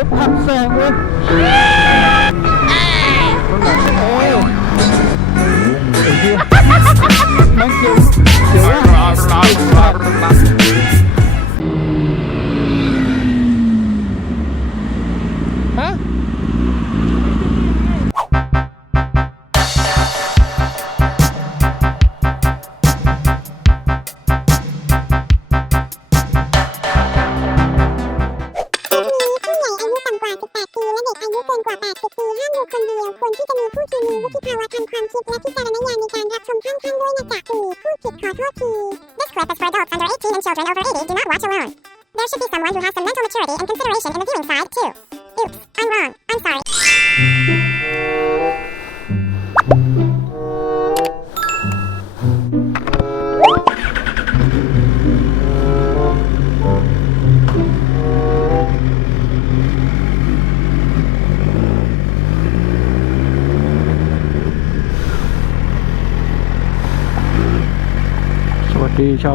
รถพักแซงเว้ยโอ้ยมันเกี่ยวเกี่ยวว่า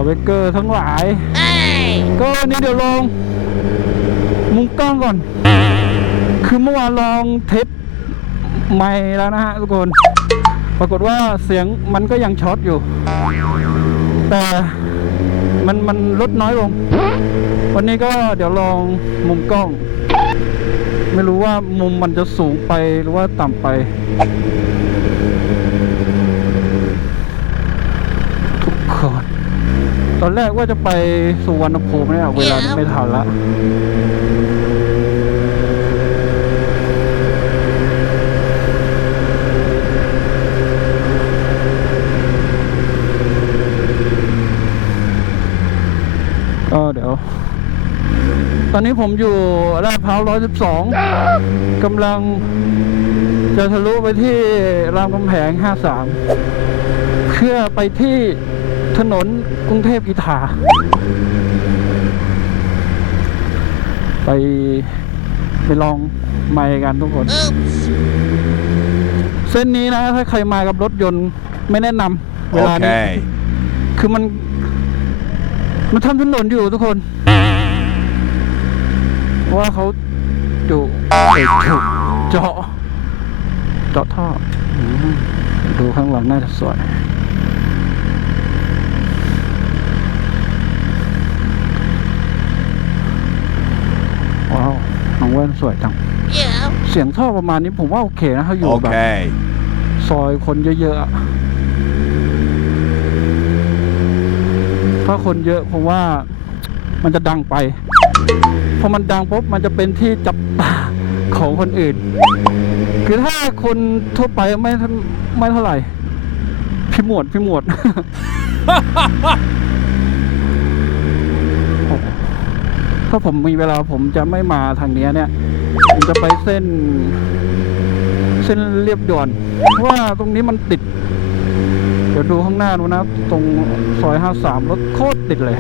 วัสดีชาวเบเกอร์ทั้งหลายก็วันนี้เดี๋ยวลอง มุมกล้องก่อน คือเมื่อวานลองเทสไมค์แล้วนะฮะทุกคน ปรากฏว่าเสียงมันก็ยังช็อตอยู่ แต่มันมันลดน้อยลง วันนี้ก็เดี๋ยวลองมุมกล้อง ไม่รู้ว่ามุมมันจะสูงไปหรือว่าต่ำไป ทุกคน ต อนแรกว่าจะไปสุวรรณภูมิเนี่ยเวลาไม่ทันละก็เดี๋ยว ตอนนี้ผมอยู่ลาดพร้าว 112กำลังจะทะลุไปที่รามคำแหง 53 เพื่อไปที่ ถนนกรุงเทพกีทาไปไปลองไมค์กันทุกคน เส้นนี้นะ ถ้าใครมากับรถยนต์ไม่แนะนำเวลานี้ Okay. คือมัน มันทำถนนอยู่ทุกคน ว่าเขาจุเอ้ยจุเจาะ เจาะท่ออืมดูข้างหลังน่าจะสวย ว้าว ว่นสวยจัง เสียงท่อประมาณนี้ผมว่าโอเคนะถ้าอยู่แบบ Okay. ซอยคนเยอะๆถ้าคนเยอะผมว่ามันจะดังไปพอมันดังปุ๊บมันจะเป็นที่จับตาของคนอื่น คือถ้าคนทั่วไปไม่ไม่เท่าไหร่พี่หมวดพี่หมวด โอ้โห ถ้าผมมีเวลาผมจะไม่มาทางนี้เนี่ยผมจะไปเส้น เส้นเรียบด่วนเพราะว่าตรงนี้มันติด เดี๋ยวดูข้างหน้าดูนะ ตรงซอยห้าสามรถโคตรติดเลย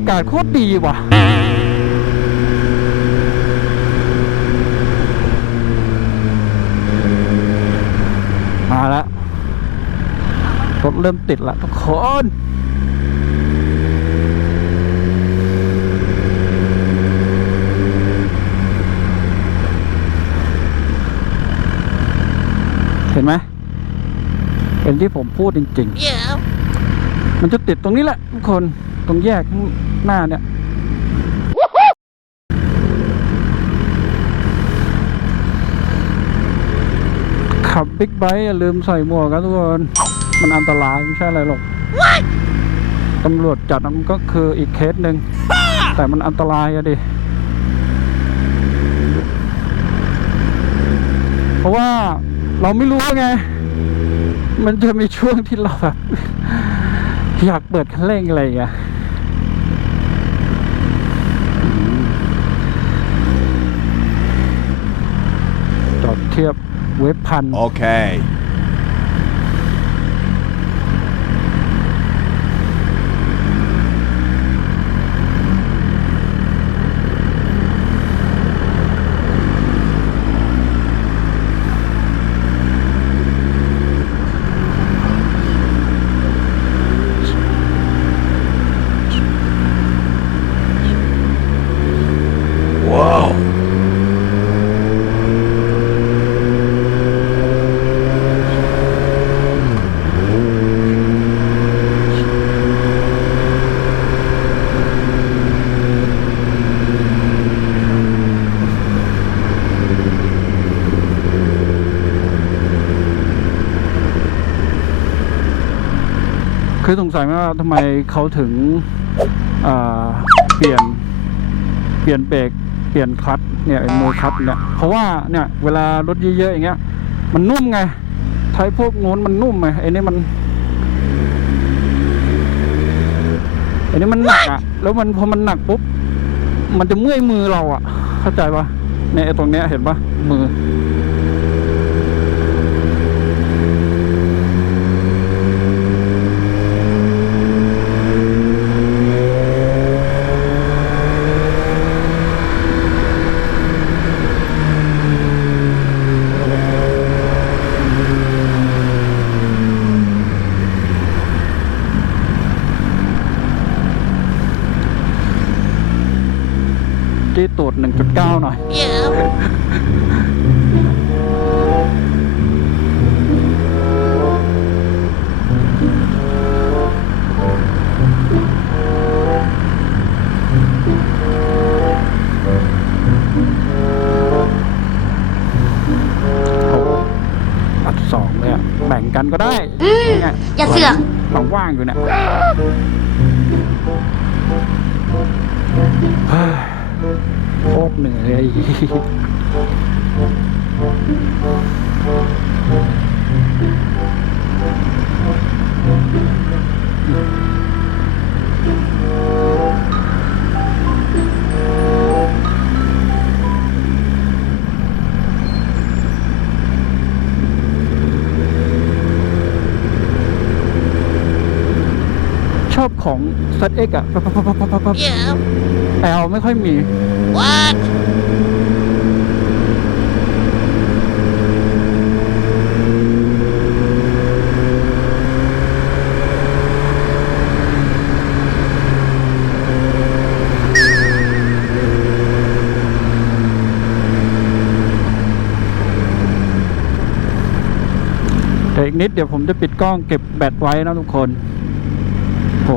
วันนี้แม่งอากาศโคตรดีว่ะมาแล้วรถเริ่มติดละทุกคนเห็นไหมเห็นที่ผมพูดจริงๆมันจะติดตรงนี้แหละทุกคน ตรงแยกข้าง หน้าเนี่ยขับบิ๊กไบค์อย่าลืมใส่หมวกกันทุกคน มันอันตรายไม่ใช่อะไรหรอกตำรวจจัดมันก็คืออีกเคสหนึ่ง แต่มันอันตรายอะดิ เพราะว่าเราไม่รู้ไง มันจะมีช่วงที่เราแบบ อยากเปิดคันเร่งอะไรอย่างเงี้ยจอดเทียบเว็บพัน โอเคาว คือสงสัยไหมว่าทำไมเขาถึงเปลี่ยนเปลี่ยนเบรกเปลี่ยนคลัตช์เนี่ยไอ้มือคลัตช์เนี่ยเพราะว่าเนี่ยเวลารถเยอะๆอย่างเงี้ย มันนุ่มไงไทยพวกนู้นมันนุ่มไงไอ้นี่มันไอ้นี่มันหนักอะแล้วมันพอมันหนักปุ๊บมันจะเมื่อยมือเราอะเข้าใจปะเนี่ยไอ้ตรงเนี้ยเห็นปะมือ จี้ตูด1.9 ห น่อยโอ้อัดสองเลยอะแบ่งกันก็ได้เนี่ยอย่าเสือกเราว่างอยู่เนี่ยเฮ้ย โคตรเหนื่อยชอบของ ZX อะปั๊บปั๊บ ปั๊บปั๊บปั๊บปั๊บ Yeah. L ไม่ค่อยมี What? แต่อีกนิดเดี๋ยวผมจะปิดกล้องเก็บแบตไว้นะทุกคนโอ้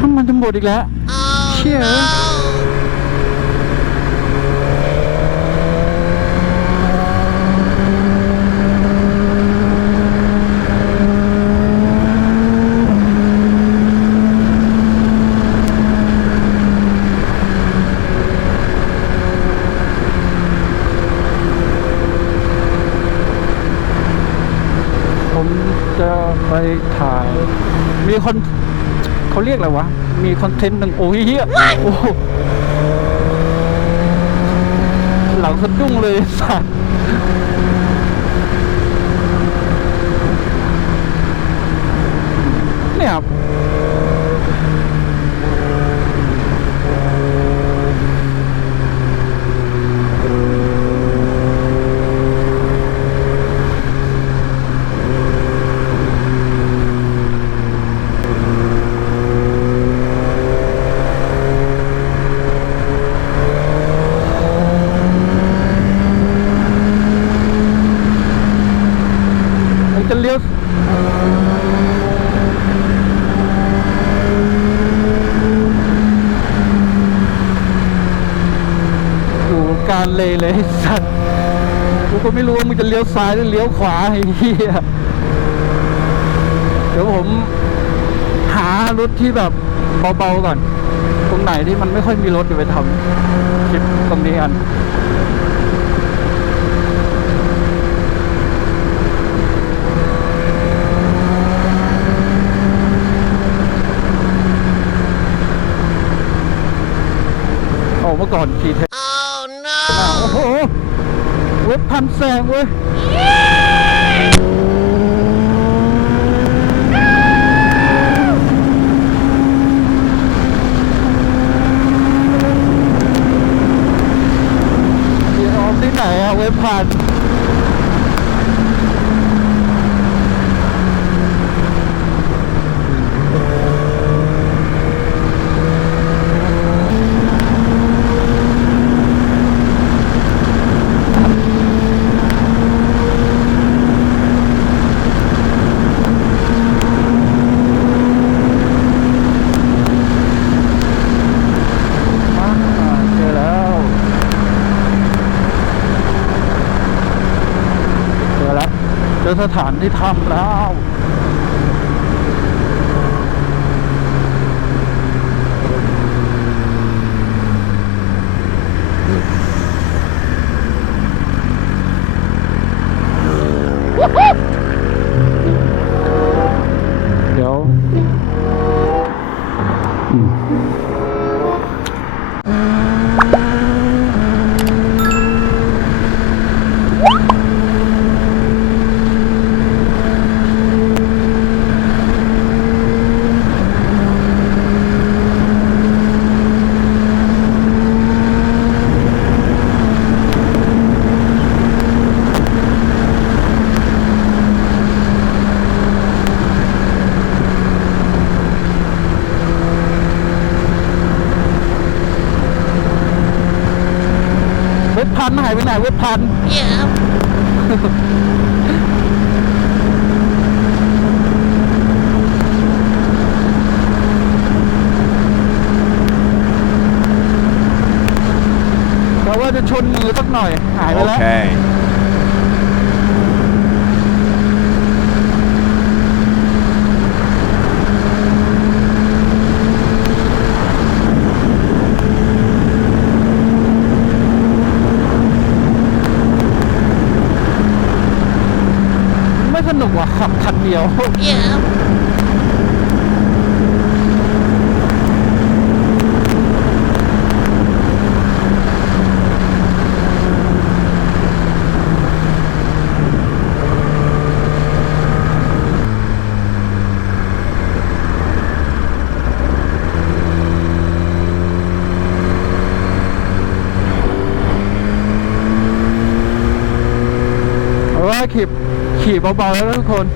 น้ำมันจะหมดอีกแล้ว Oh Cheers. no. ผมจะไปถ่าย มีคน เขาเรียกอะไรวะ มีคอนเทนต์หนึ่งโอ้ยเฮียโอ้โหหลังสะดุ้งเลยสัตว์ ซ้ายแล้วเลี้ยวขวาไอ้เหี้ยเดี๋ยวผมหารถที่แบบเบาๆก่อน ตรงไหนที่มันไม่ค่อยมีรถอยู่ไปทำคลิปตรงนี้กันโอ้เมื่อก่อนขี่เทสโอ้โหเว็บพันแซงเว้ย ที่ไหนอะเว็บพัน อ่าเจอแล้ว เจอแล้ว เจอส ถานที่ทำแล้ว เดี๋ยวอืม เว็บพันหายไปไหนเว็บพัน Yeah. เพราะว่าจะชนมือสักหน่อย หายไปแล้ว Okay. ไม่สนุกว่ะขับ คันเดียว Yeah. ขี่เบาๆแล้วทุกคน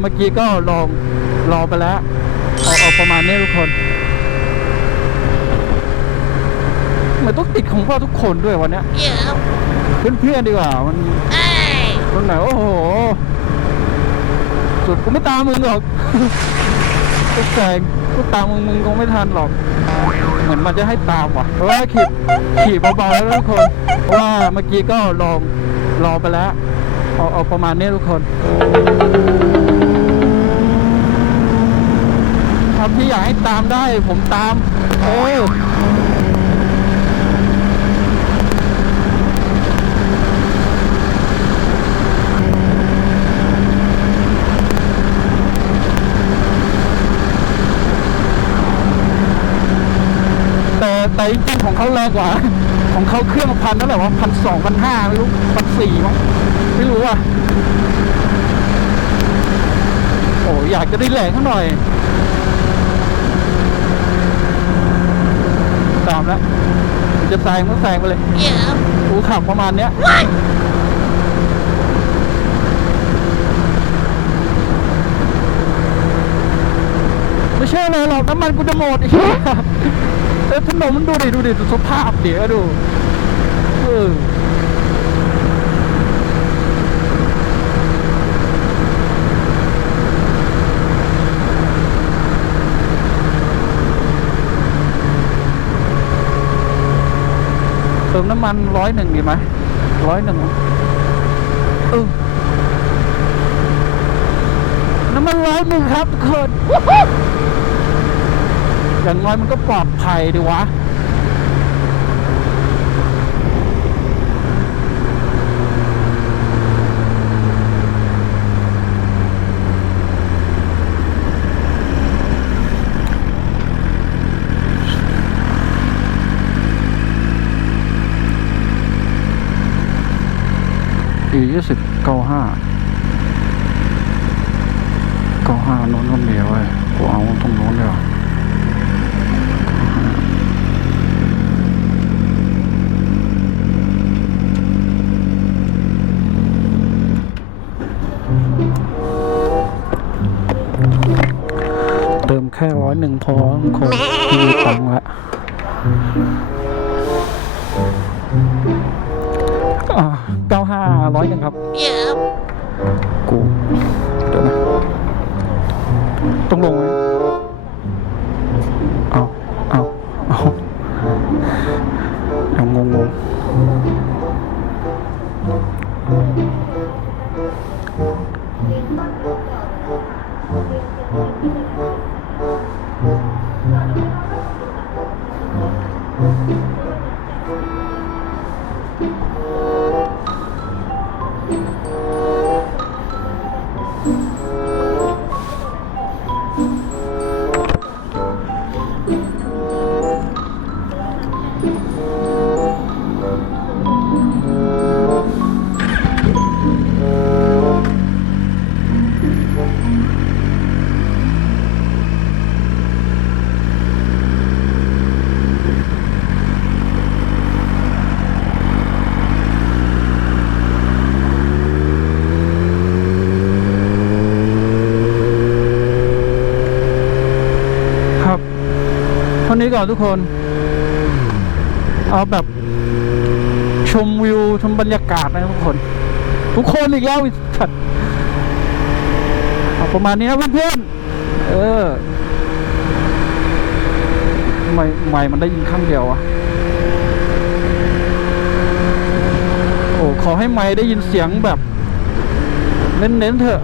เมื่อกี้ก็ลองรอไปแล้วเอาเอาประมาณนี้ทุกคนเหมือนต้องติดของพ่อทุกคนด้วยวันเนี้ย Yeah. เพื่อนๆดีกว่ามัน Hey. ตรงไหนโอ้โห สุดกูไม่ตามมึงหรอกก็แซงกูตามมึงมึงคงไม่ทันหรอก เหมือนมันจะให้ตามว่ะเพราะว่าขี่ขี่เบาๆแล้วนะทุกคน เพราะว่าเมื่อกี้ก็ลองรอไปแล้ว เอาเอาประมาณนี้ทุกคน ครับที่อยากให้ตามได้ ผมตามเออแต่แต่จริงของเขาแรงกว่า ของเขาเครื่องพันเท่าไหร่วะพันสองพันห้าไม่รู้พันสี่มั้งไม่รู้อะโอ้อยากจะได้แรงเขาหน่อย ตามแล้วจะแซงก็แซงไปเลย Yeah. กูขับประมาณเนี้ย What? ไม่ใช่เลยหรอกน้ำมันกูจะหมดอีกเออถนนมันดูดิดูดิดูสภาพเดี๋ยวดูเออเติมน้ำมันร้อยหนึ่งดีไหมร้อยหนึ่งเออน้ำมันร้อยหนึ่งครับเกคนอย่างน้อยมันก็ปลอดภัยดีวะ อี ยี่สิบเก้าห้าเก้าห้าโน้นก็มีเว้ยกูเอาตรงโน้นเดียวเติมแค่ร้อยหนึ่งพอคงมีตังค์ละ เก้าห้าร้อยหนึ่งครับ Yep. กู เดี๋ยวนะ ต้องลงไหม ทุกคน เอาแบบชมวิวชมบรรยากาศนะทุกคน ทุกคนอีกแล้วอ้สัตว์เอาประมาณนี้นะเพื่อนๆเออทำไมไม่มันได้ยินข้างเดียวอะโอ้ขอให้ไม่ได้ยินเสียงแบบ เน้นๆเถอะ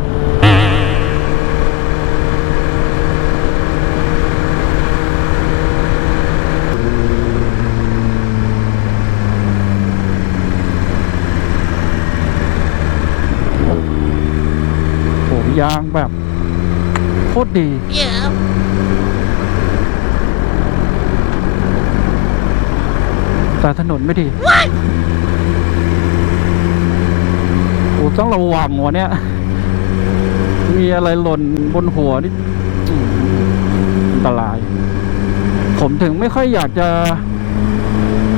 โอ้ ยางแบบโคตรดี Yep. แต่ถนนไม่ดีโอ้ต้องระวังวะเนี่ย มีอะไรหล่นบนหัวนี่อืมอันตราย ผมถึงไม่ค่อยอยากจะ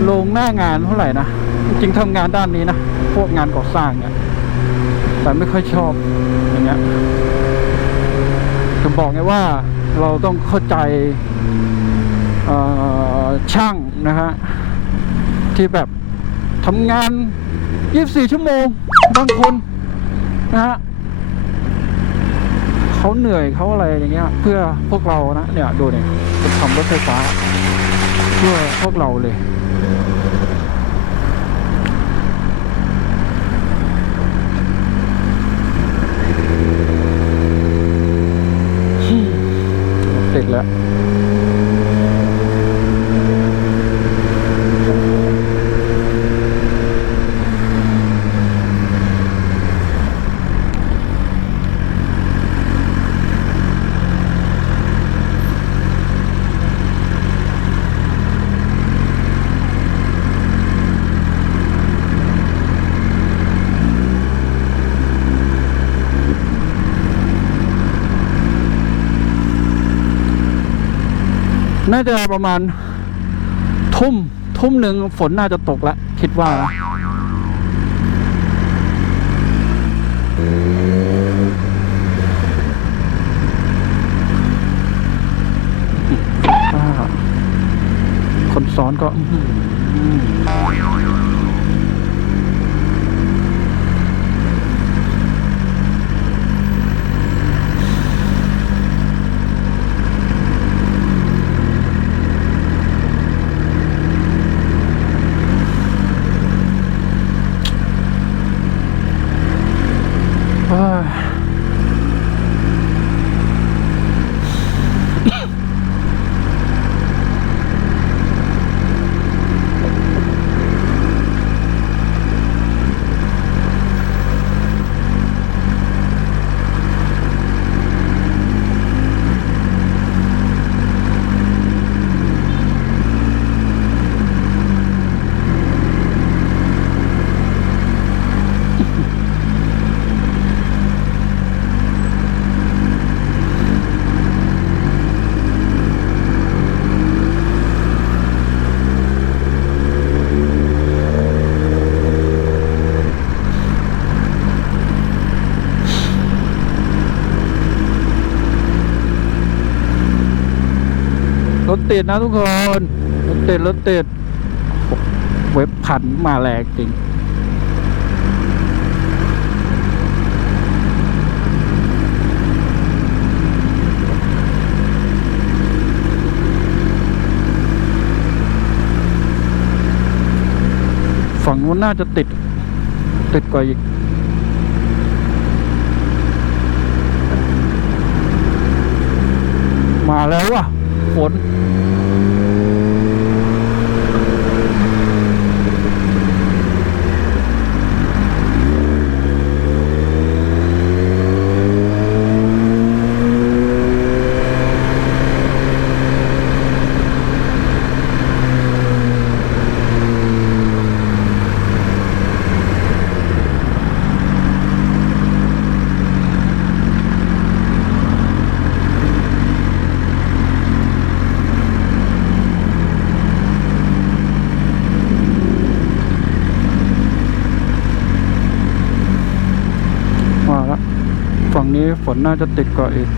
ลงหน้างานเท่าไหร่นะ จริงๆทำงานด้านนี้นะ พวกงานก่อสร้างเนี่ย แต่ไม่ค่อยชอบอย่าง เงี้ยผมบอกไงว่าเราต้องเข้าใจช่างนะฮะที่แบบทำงาน 24 ชั่วโมง บางคนนะฮะเขาเหนื่อยเขาอะไรอย่างเงี้ย เพื่อพวกเรานะเนี่ยดูเนี่ยเป็นทำรถไฟฟ้า เพื่อพวกเราเลย ติ น่าจะประมาณทุ่ม ทุ่มหนึ่งฝนน่าจะตกแล้วคิดว่านะอ่า คนซ้อนก็ ติดนะทุกคนรถติดรถติดเว็บพันมาแรงจริงฝั่งนู้นน่าจะติด ติดกว่าอีกมาแล้วว่ะ ฝนมาแล้ว ฝั่ง นน่าจะติดกว่าอีก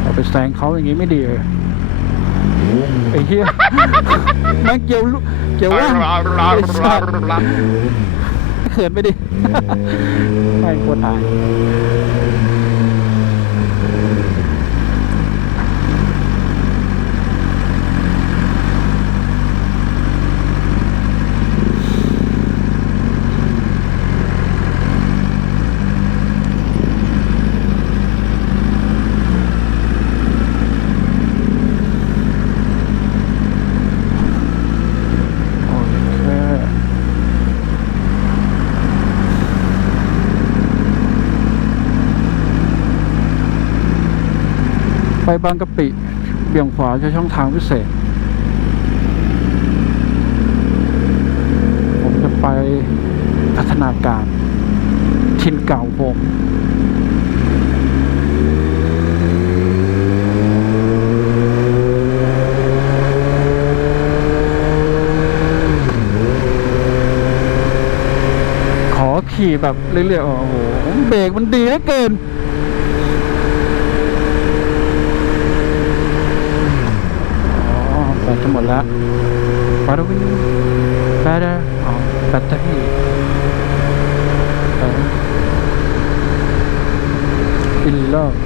เอาไปแซงเขาอย่างนี้ไม่ดีเลยไอ้เหี้ยแม่งเกี่ยวเกี่ยวว่าไอ้สัตว์เขินไปดิไม่ควรอาย โอเค ไปบางกะปิ เบี่ยงขวาใช้ช่องทางพิเศษ ผมจะไปพัฒนาการทินเก่าผมขอขี่แบบเรื่อยๆ โอ้โห เบรกมันดีเหลือเกิน wala. Parang para oh, patahi parang in love.